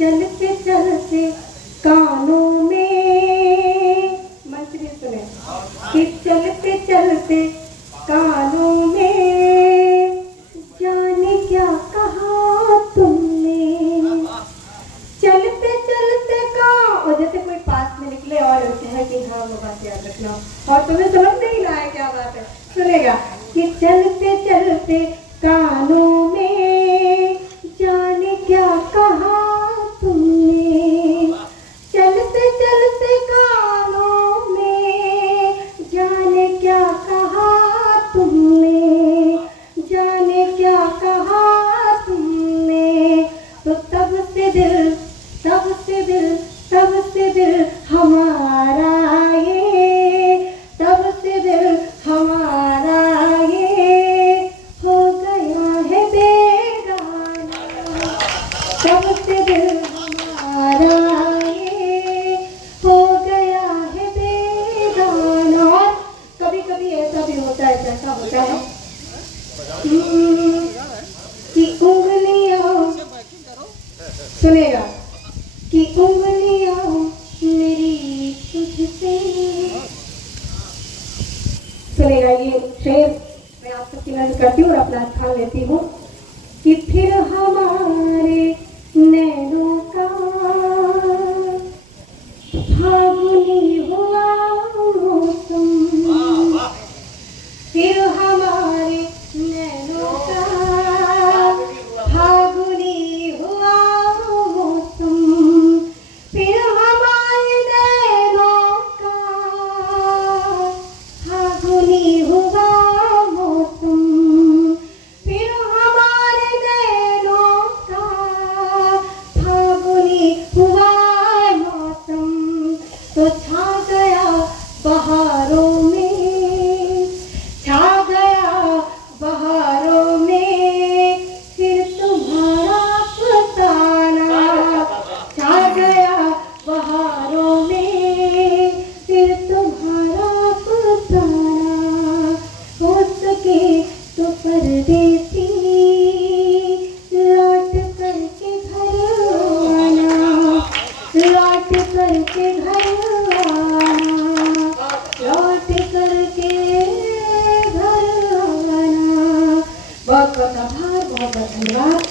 चलते चलते कानों में, मंत्री सुने, कि चलते चलते कानों में जाने क्या कहा तुमने। चलते चलते और जैसे कोई पास में निकले और कहे कि हाँ वो बात याद रखना, और तुम्हें समझ नहीं रहा है क्या बात है, सुनेगा कि चलते चलते कानों में जाने क्या कहा तुमने। चलते चलते कानों में जाने क्या कहा तुमने, जाने क्या कहा तुमने। तो तब से दिल हमारा ये, तब से दिल हमारा ये हो गया है बेगाना। तब से दिल हमारा ये हो गया है बेगाना। और कभी कभी ऐसा भी होता है, जैसा होता है कि उंगलियां, सुनेगा, कि उंगलियां मेरी तुझसे, सुनेगा ये शेर मैं आप सबकी नजर करती हूँ और अपना स्थान लेती हूँ कि फिर हमारे नैनों का फागुनी हुआ मौसम। फिर हमारे नैनों का फागुनी हुआ मौसम। फिर हमारे नैनों का फागुनी हुआ मौसम। फिर हमारे नैनों का फागुनी हुआ मौसम। तो छा गया बहारों में, छा गया बहारों में फिर तुम्हारा फसाना। छा गया बहारों में फिर तुम्हारा फसाना। हो सके तो परदेसी लौट करके घर आना, लौट करके घर आना, लौट करके घर आना। बहुत बहुत आभार, बहुत बहुत धन्यवाद।